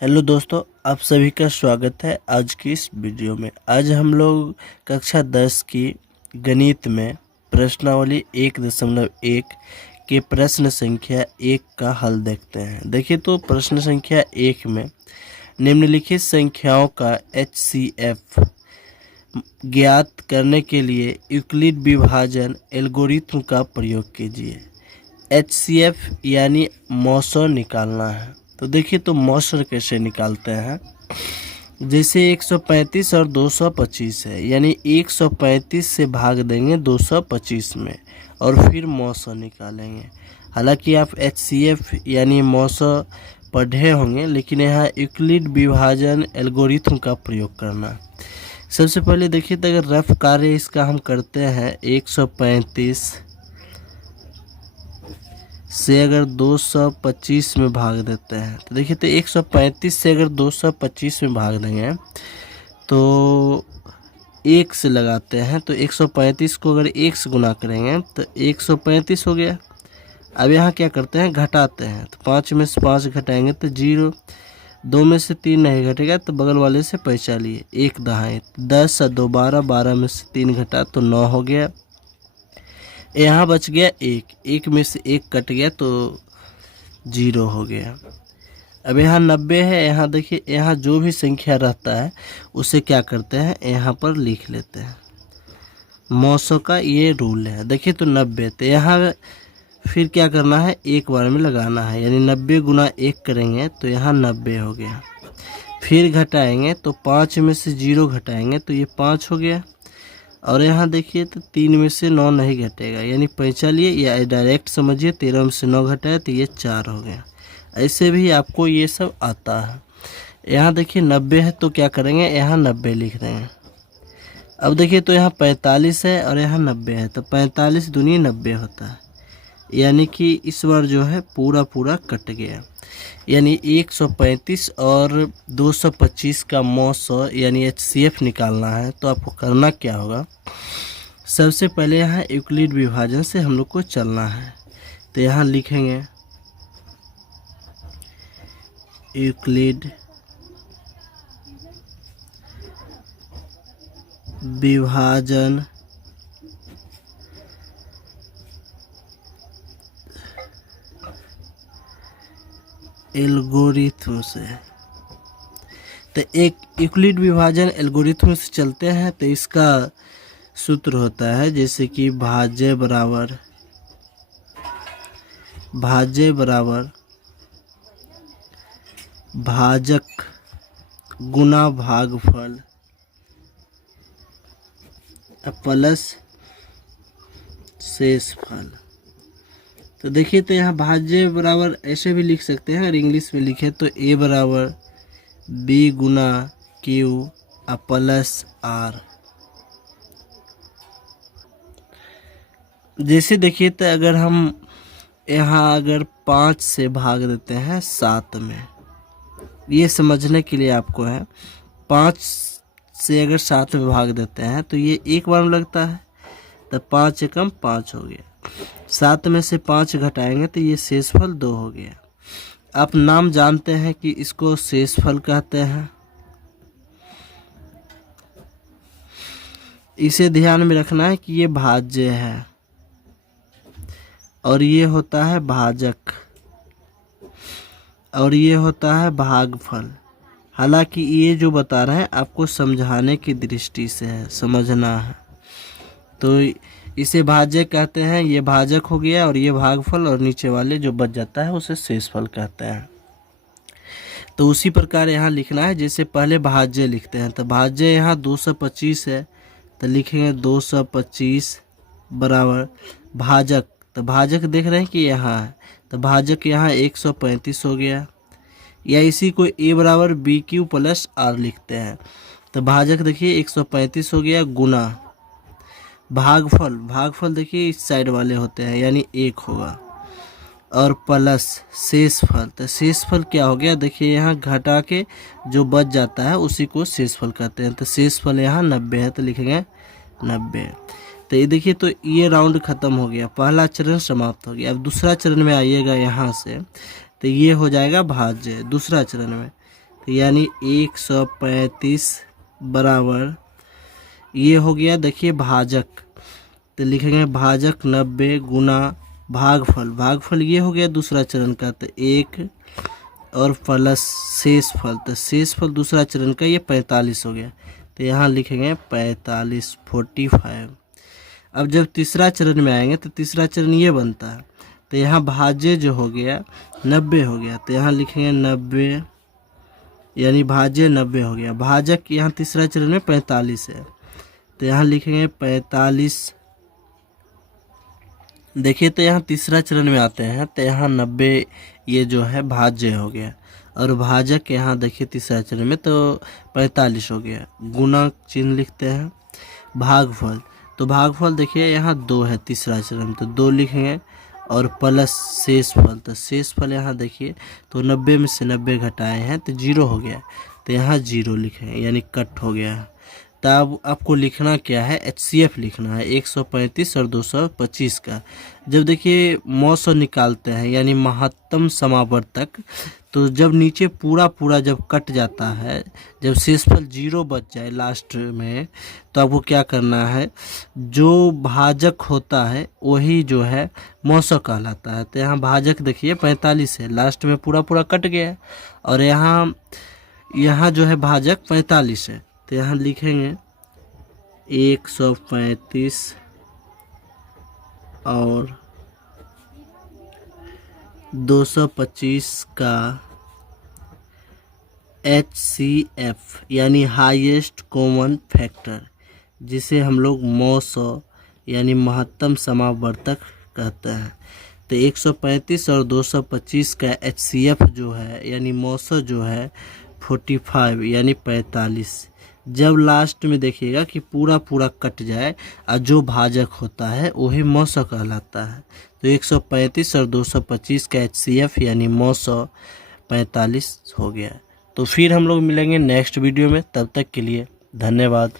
Hello दोस्तों, आप सभी का स्वागत है आज की इस वीडियो में। आज हम लोग कक्षा 10 की गणित में प्रश्नावली 1.1 के प्रश्न संख्या 1 का हल देखते हैं। देखिए तो प्रश्न संख्या 1 में निम्नलिखित संख्याओं का HCF ज्ञात करने के लिए यूक्लिड विभाजन एल्गोरिथ्म का प्रयोग कीजिए। HCF यानी मौसर निकालना है। तो देखिए तो मौसर कैसे निकालते हैं। जैसे 135 और 225 है, यानी 135 से भाग देंगे 225 में और फिर मौसर निकालेंगे। हालांकि आप HCF यानी मौसर पढ़े होंगे, लेकिन यहाँ यूक्लिड विभाजन एल्गोरिथ्म का प्रयोग करना। सबसे पहले देखिए तो अगर रफ कार्य इसका हम करते हैं 135 से अगर 225 में भाग देते हैं तो देखिए तो 135 से अगर 225 में भाग देंगे तो 1 से लगाते हैं, तो 135 को अगर 1 से गुना करेंगे तो 135 हो गया। अब यहाँ क्या करते हैं, घटाते हैं। तो 5 में से 5 घटाएंगे तो 0, 2 में से 3 नहीं घटेगा तो बगल वाले से पैसा लिए 1 दहाई 10 और 2 12, 12 में से 3 घटा तो 9 हो गया। यहाँ बच गया 1, 1 में से 1 कट गया तो 0 हो गया। अब यहाँ 90 है। यहाँ देखिए, यहाँ जो भी संख्या रहता है उसे क्या करते हैं, यहाँ पर लिख लेते हैं। मौसों का ये रूल है। देखिए तो 90, तो यहाँ फिर क्या करना है, एक बार में लगाना है, यानी 90 गुना 1 करेंगे तो यहाँ 90 हो गया। फिर घटाएंगे तो 5 में से 0 घटाएंगे तो ये 5 हो गया। और यहाँ देखिए तो 3 में से 9 नहीं घटेगा, यानी पैंचा लिए, या डायरेक्ट समझिए 13 में से 9 घटाए तो ये 4 हो गया। ऐसे भी आपको ये सब आता है। यहाँ देखिए 90 है तो क्या करेंगे, यहाँ 90 लिख देंगे। अब देखिए तो यहाँ 45 है और यहाँ 90 है, तो 45 दूनी 90 होता है, यानी कि इस बार जो है पूरा पूरा कट गया। यानी 135 और 225 का मौसर यानी HCF निकालना है तो आपको करना क्या होगा, सबसे पहले यहाँ यूक्लिड विभाजन से हम लोग को चलना है। तो यहाँ लिखेंगे यूक्लिड विभाजन एल्गोरिथ्म से। तो एक यूक्लिड विभाजन एल्गोरिथ्म से चलते हैं तो इसका सूत्र होता है जैसे कि भाज्य बराबर भाजक गुना भागफल प्लस शेषफल। तो देखिए तो यहाँ भाज्य बराबर ऐसे भी लिख सकते हैं, अगर इंग्लिश में लिखे तो A बराबर B गुना Q प्लस R। जैसे देखिए तो अगर हम यहाँ अगर 5 से भाग देते हैं 7 में, ये समझने के लिए आपको है, 5 से अगर 7 में भाग देते हैं तो ये एक बार में लगता है, तो 5 एकम 5 हो गया। 7 में से 5 घटाएंगे तो ये शेषफल 2 हो गया। आप नाम जानते हैं कि इसको शेषफल कहते हैं। इसे ध्यान में रखना है कि ये भाज्य है और ये होता है भाजक और ये होता है भागफल। हालांकि ये जो बता रहे हैं आपको समझाने की दृष्टि से है, समझना है। तो इसे भाज्य कहते हैं, ये भाजक हो गया और ये भागफल, और नीचे वाले जो बच जाता है उसे शेषफल कहते हैं। तो उसी प्रकार यहाँ लिखना है, जैसे पहले भाज्य लिखते हैं। तो भाज्य यहाँ 225 है तो लिखेंगे 225 बराबर भाजक। तो भाजक देख रहे हैं कि यहाँ है, तो भाजक यहाँ 135 हो गया। या इसी को A बराबर BQ प्लस R लिखते हैं। तो भाजक देखिए 135 हो गया गुना भागफल देखिए इस साइड वाले होते हैं, यानी 1 होगा, और प्लस शेषफल। तो शेषफल क्या हो गया, देखिए यहाँ घटा के जो बच जाता है उसी को शेषफल कहते हैं। तो शेषफल यहाँ 90 है तो लिखेंगे 90। तो ये देखिए तो ये राउंड खत्म हो गया, पहला चरण समाप्त हो गया। अब दूसरा चरण में आइएगा यहाँ से, तो ये हो जाएगा भाज्य दूसरा चरण में। तो यानी 135 बराबर ये हो गया। देखिए भाजक, तो लिखेंगे भाजक 90 गुना भागफल। भागफल ये हो गया दूसरा चरण का, तो 1 और प्लस शेषफल, तो शेषफल दूसरा चरण का ये 45 हो गया। तो यहाँ लिखेंगे 45 45। अब जब तीसरा चरण में आएंगे तो तीसरा चरण ये बनता है, तो यहाँ भाज्य जो हो गया 90 हो गया, तो यहाँ लिखेंगे 90 यानी भाज्य 90 हो गया। भाजक यहाँ तीसरा चरण में 45 है, तो यहाँ लिखेंगे 45। देखिए तो यहाँ तीसरा चरण में आते हैं, तो यहाँ 90 ये जो है भाज्य हो गया, और भाजक यहाँ देखिए तीसरा चरण में तो 45 हो गया। गुना चिन्ह लिखते हैं। भागफल, तो भागफल देखिए यहाँ 2 है तीसरा चरण, तो 2 लिखेंगे, और प्लस शेषफल, तो शेषफल यहाँ देखिए तो 90 में से 90 घटाए हैं तो 0 हो गया, तो यहाँ 0 लिखेंगे यानी कट हो गया। तब आपको लिखना क्या है, HCF लिखना है 135 और 225 का। जब देखिए मौसम निकालते हैं यानी महत्तम समावर्तक, तो जब नीचे पूरा जब कट जाता है, जब शेषफल 0 बच जाए लास्ट में, तो आपको क्या करना है, जो भाजक होता है वही जो है मौसम कहलाता है। तो यहाँ भाजक देखिए 45 है, लास्ट में पूरा कट गया, और यहाँ जो है भाजक 45 है, तो यहाँ लिखेंगे 135 और 225 का HCF यानी हाईएस्ट कॉमन फैक्टर, जिसे हम लोग मौसम यानी महत्तम समावर्तक कहते हैं। तो 135 और 225 का HCF जो है यानी मौसम जो है 45 यानी 45। जब लास्ट में देखिएगा कि पूरा कट जाए और जो भाजक होता है वही मौसम कहलाता है। तो 135 और 225 का HCF यानी मौसम 45 हो गया। तो फिर हम लोग मिलेंगे नेक्स्ट वीडियो में, तब तक के लिए धन्यवाद।